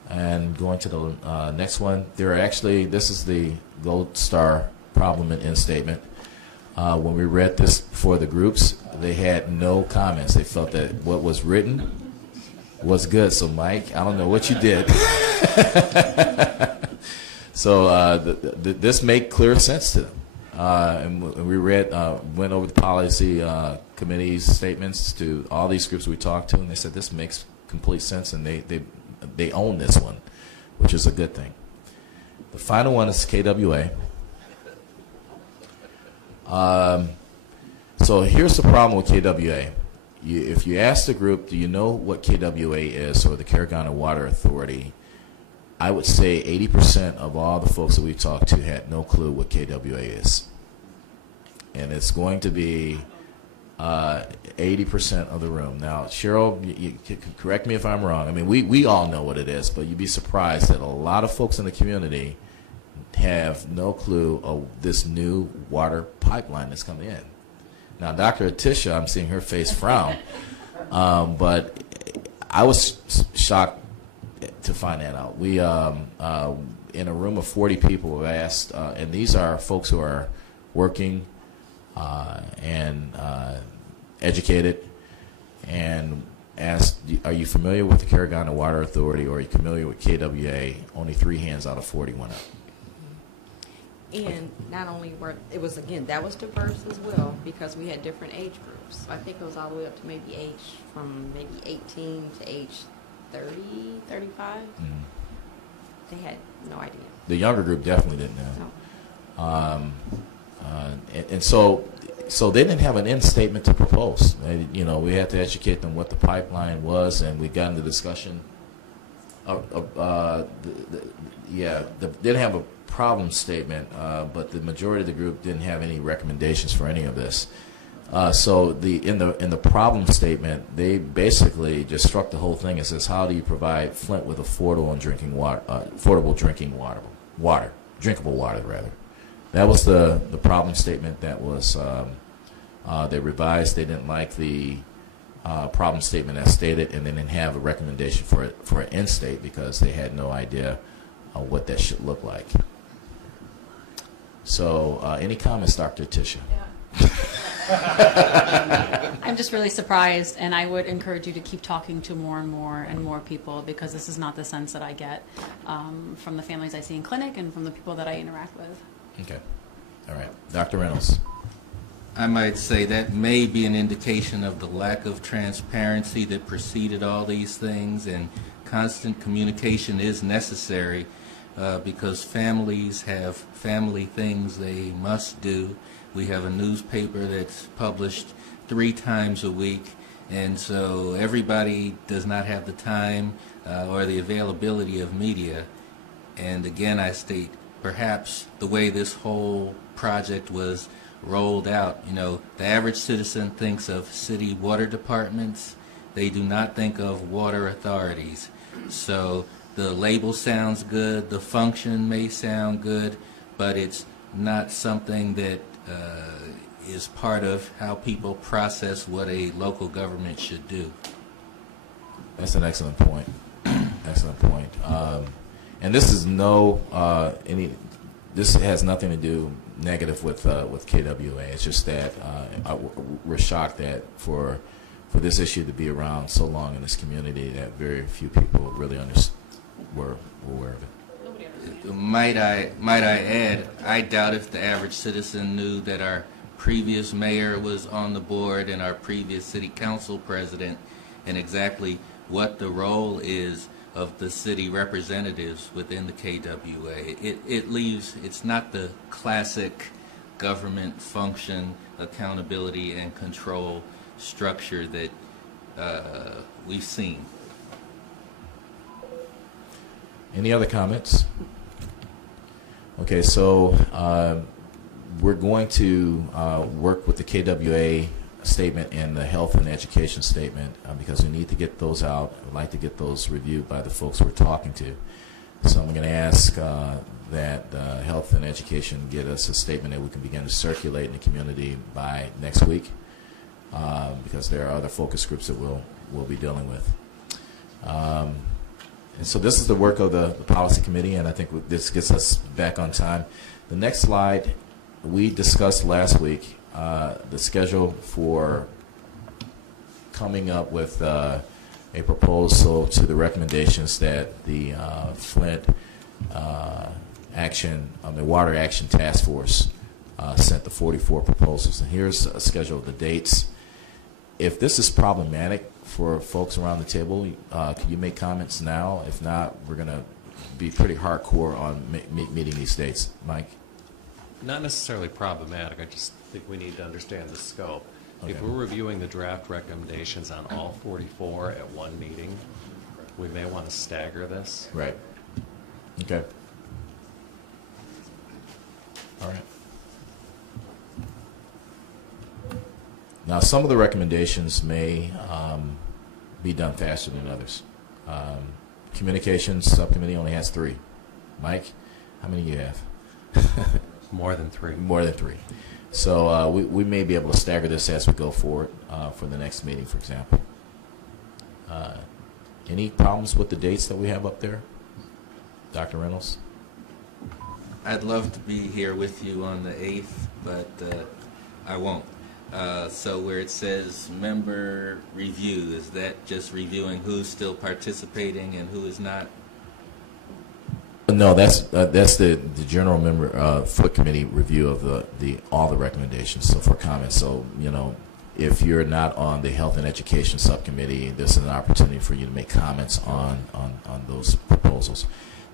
And going to the next one, there are actually, this is the gold star problem in statement. When we read this before the groups, they had no comments. They felt that what was written was good. So, Mike, I don't know what you did. So this made clear sense to them. And we read, went over the policy committee's statements to all these groups we talked to, and they said this makes complete sense, and they own this one, which is a good thing. The final one is KWA. So here's the problem with KWA. If you ask the group, do you know what KWA is, or the Carolina Water Authority, I would say 80% of all the folks that we've talked to had no clue what KWA is. And it's going to be 80% of the room. Now, Cheryl, you correct me if I'm wrong. I mean, we all know what it is, but you'd be surprised that a lot of folks in the community have no clue of this new water pipeline that's coming in. Now, Dr. Atisha, I'm seeing her face frown, but I was shocked to find that out. We in a room of 40 people have asked, and these are folks who are working and educated, and asked, are you familiar with the Carolina Water Authority, or are you familiar with KWA? Only 3 hands out of 40 went up. And not only were, it was, again, that was diverse as well, because we had different age groups. I think it was all the way up to maybe from maybe 18 to age 30, 35. They had no idea. The younger group definitely didn't know. No. And so they didn't have an end statement to propose. You know, we had to educate them what the pipeline was, and we got into discussion. They didn't have a problem statement, but the majority of the group didn't have any recommendations for any of this. So in the problem statement, they basically just struck the whole thing and says, how do you provide Flint with affordable drinking water, drinkable water rather. That was the problem statement that was they revised. They didn't like the problem statement as stated, and they didn't have a recommendation for an end state because they had no idea what that should look like. So, any comments, Dr. Tisha? I'm just really surprised, and I would encourage you to keep talking to more and more people, because this is not the sense that I get from the families I see in clinic and from the people that I interact with. Okay. All right. Dr. Reynolds. I might say that may be an indication of the lack of transparency that preceded all these things, and constant communication is necessary because families have family things they must do. We have a newspaper that's published 3 times a week, and so everybody does not have the time or the availability of media. And again, I state, perhaps the way this whole project was rolled out, you know, the average citizen thinks of city water departments. They do not think of water authorities. So the label sounds good, the function may sound good, but it's not something that is part of how people process what a local government should do. That's an excellent point. Excellent point. And this is this has nothing to do negative with KWA. It's just that we're shocked that for this issue to be around so long in this community that very few people really were aware of it. Might I add, I doubt if the average citizen knew that our previous mayor was on the board and our previous city council president, and exactly what the role is of the city representatives within the KWA. It's not the classic government function, accountability, and control structure that we've seen. Any other comments? Okay, so we're going to work with the KWA statement and the health and education statement because we need to get those out. I'd like to get those reviewed by the folks we're talking to. So I'm going to ask that health and education get us a statement that we can begin to circulate in the community by next week because there are other focus groups that we'll be dealing with. And so this is the work of the policy committee, and I think this gets us back on time. The next slide, we discussed last week the schedule for coming up with a proposal to the recommendations that the Flint Water Action Task Force sent the 44 proposals. And here's a schedule of the dates. If this is problematic for folks around the table, can you make comments now? If not, we're going to be pretty hardcore on meeting these dates. Mike? Not necessarily problematic. I just think we need to understand the scope. Okay. If we're reviewing the draft recommendations on all 44 at one meeting, we may want to stagger this. Right. Okay. All right. Now, some of the recommendations may be done faster than others. Communications subcommittee only has 3. Mike, how many do you have? More than 3. More than 3. So we may be able to stagger this as we go forward for the next meeting, for example. Any problems with the dates that we have up there? Dr. Reynolds? I'd love to be here with you on the 8th, but I won't. So where it says member review, is that just reviewing who's still participating and who is not? No, that's the general member foot committee review of all the recommendations. So for comments, so if you're not on the health and education subcommittee, this is an opportunity for you to make comments on those proposals.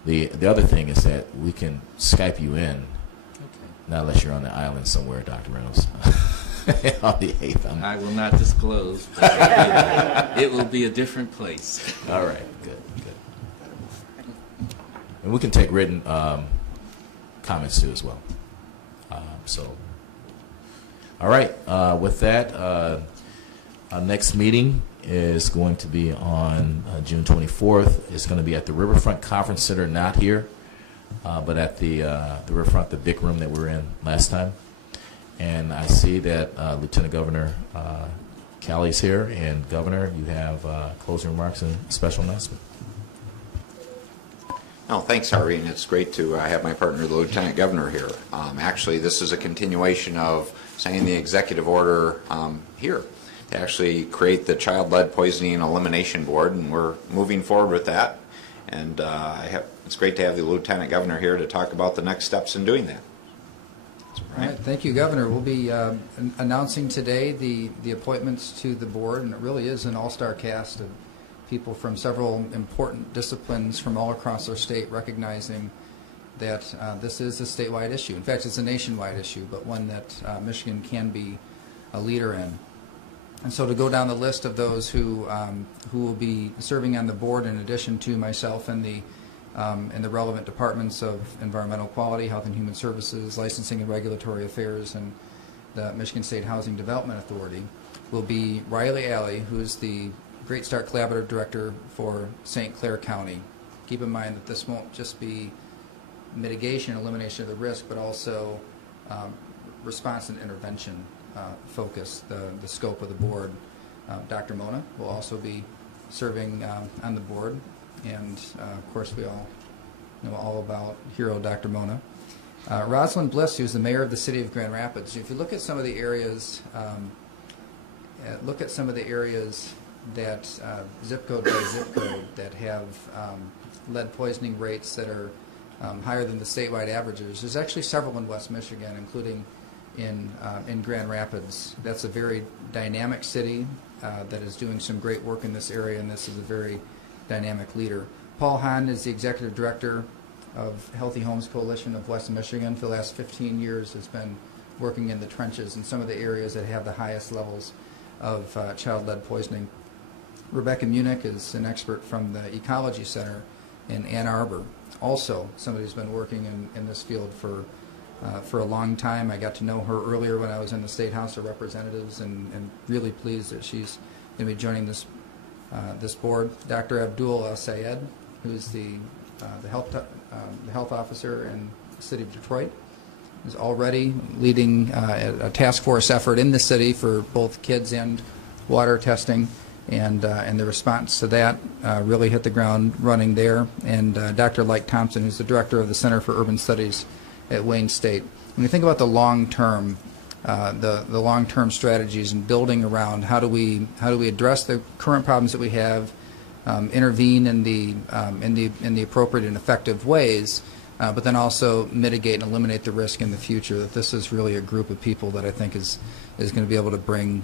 The other thing is that we can Skype you in, not unless you're on the island somewhere, Dr. Reynolds. On the 8th. I will not disclose, but it will be a different place. All right, good. And we can take written comments too as well. All right, with that, our next meeting is going to be on June 24th. It's going to be at the Riverfront Conference Center, not here, but at the Riverfront, the big room that we were in last time. And I see that Lieutenant Governor Calley's here, and Governor, you have closing remarks and special announcement. No, thanks, Harvey, and it's great to have my partner, the Lieutenant Governor, here. Actually, this is a continuation of signing the executive order here to actually create the Child Lead Poisoning Elimination Board, and we're moving forward with that. And it's great to have the Lieutenant Governor here to talk about the next steps in doing that. All right, thank you, Governor. We'll be announcing today the appointments to the board, and it really is an all-star cast of people from several important disciplines from all across our state, recognizing that this is a statewide issue. In fact, it's a nationwide issue, but one that Michigan can be a leader in. And so to go down the list of those who will be serving on the board, in addition to myself and the relevant departments of environmental quality, health and human services, licensing and regulatory affairs, and the Michigan State Housing Development Authority, will be Riley Alley, who is the Great Start Collaborative Director for St. Clair County. Keep in mind that this won't just be mitigation, elimination of the risk, but also response and intervention focus, the scope of the board. Dr. Mona will also be serving on the board, and of course we all know all about hero Dr. Mona. Rosalind Bliss, who's the mayor of the city of Grand Rapids. If you look at some of the areas, that zip code by zip code that have lead poisoning rates that are higher than the statewide averages. There's actually several in West Michigan, including in Grand Rapids. That's a very dynamic city that is doing some great work in this area, and this is a very dynamic leader. Paul Hahn is the executive director of Healthy Homes Coalition of West Michigan. For the last 15 years has been working in the trenches in some of the areas that have the highest levels of child lead poisoning. Rebecca Munich is an expert from the Ecology Center in Ann Arbor. Also, somebody who's been working in this field for a long time. I got to know her earlier when I was in the State House of Representatives, and really pleased that she's going to be joining this board. Dr. Abdul Al-Sayed, who's the health officer in the city of Detroit, is already leading a task force effort in the city for both kids and water testing, and the response to that really hit the ground running there. And Dr. Lyke Thompson, who's the director of the Center for Urban Studies at Wayne State. When you think about the long term, the long-term strategies and building around how do we address the current problems that we have, intervene in the appropriate and effective ways, but then also mitigate and eliminate the risk in the future. That this is really a group of people that I think is going to be able to bring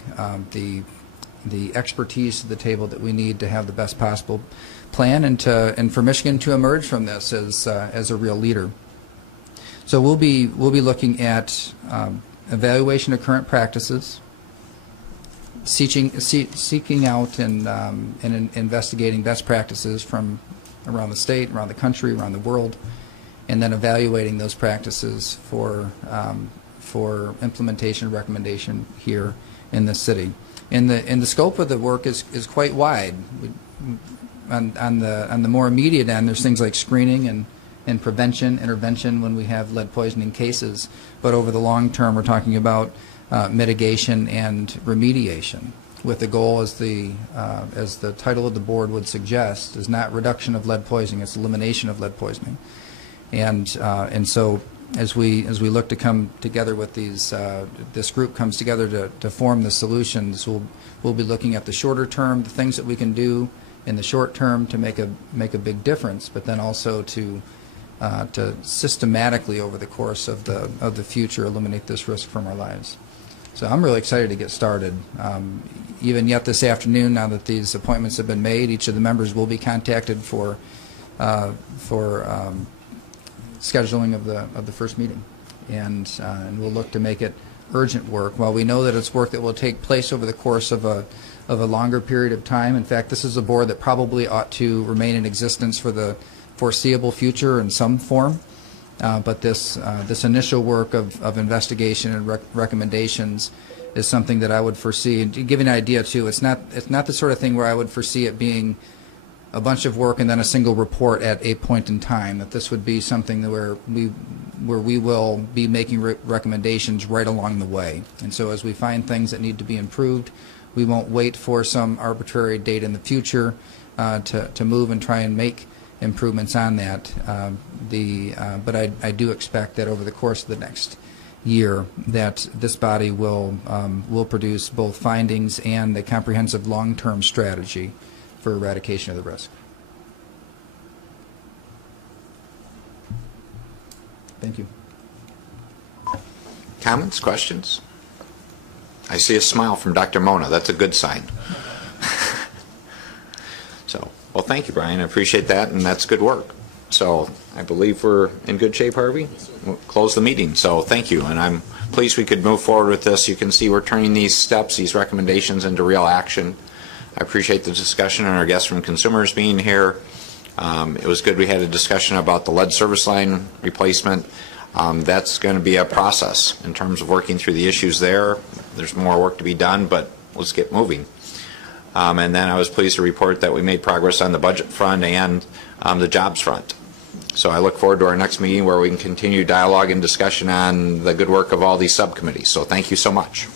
the expertise to the table that we need to have the best possible plan, and for Michigan to emerge from this as a real leader. So we'll be looking at evaluation of current practices, seeking out and investigating best practices from around the state, around the country, around the world, and then evaluating those practices for implementation recommendation here in the city. And the scope of the work is quite wide. On the more immediate end, there's things like screening and prevention, intervention when we have lead poisoning cases. But over the long term, we're talking about mitigation and remediation. with the goal, as the title of the board would suggest, is not reduction of lead poisoning, it's elimination of lead poisoning. And so as we look to come together with these, this group comes together to form the solutions, we'll be looking at the shorter term, the things that we can do in the short term to make a big difference, but then also to systematically over the course of the future eliminate this risk from our lives. So I'm really excited to get started. Even yet this afternoon, now that these appointments have been made, each of the members will be contacted for scheduling of the first meeting, and we'll look to make it urgent work. While we know that it's work that will take place over the course of a longer period of time. In fact, this is a board that probably ought to remain in existence for the foreseeable future in some form. But this initial work of investigation and recommendations is something that I would foresee. And to give you an idea too, it's not the sort of thing where I would foresee it being a bunch of work and then a single report at a point in time. That this would be something where we will be making recommendations right along the way. And so as we find things that need to be improved, we won't wait for some arbitrary date in the future to move and try and make improvements on that. But I do expect that over the course of the next year that this body will produce both findings and a comprehensive long-term strategy for eradication of the risk. Thank you. Comments, questions? I see a smile from Dr. Mona. That's a good sign. So, well, thank you, Brian. I appreciate that, and that's good work. So I believe we're in good shape, Harvey. We'll close the meeting. So thank you, and I'm pleased we could move forward with this. You can see we're turning these steps, these recommendations, into real action. I appreciate the discussion and our guests from Consumers being here. It was good we had a discussion about the lead service line replacement. That's going to be a process in terms of working through the issues there. There's more work to be done, but let's get moving. And then I was pleased to report that we made progress on the budget front and the jobs front. So I look forward to our next meeting where we can continue dialogue and discussion on the good work of all these subcommittees. So thank you so much.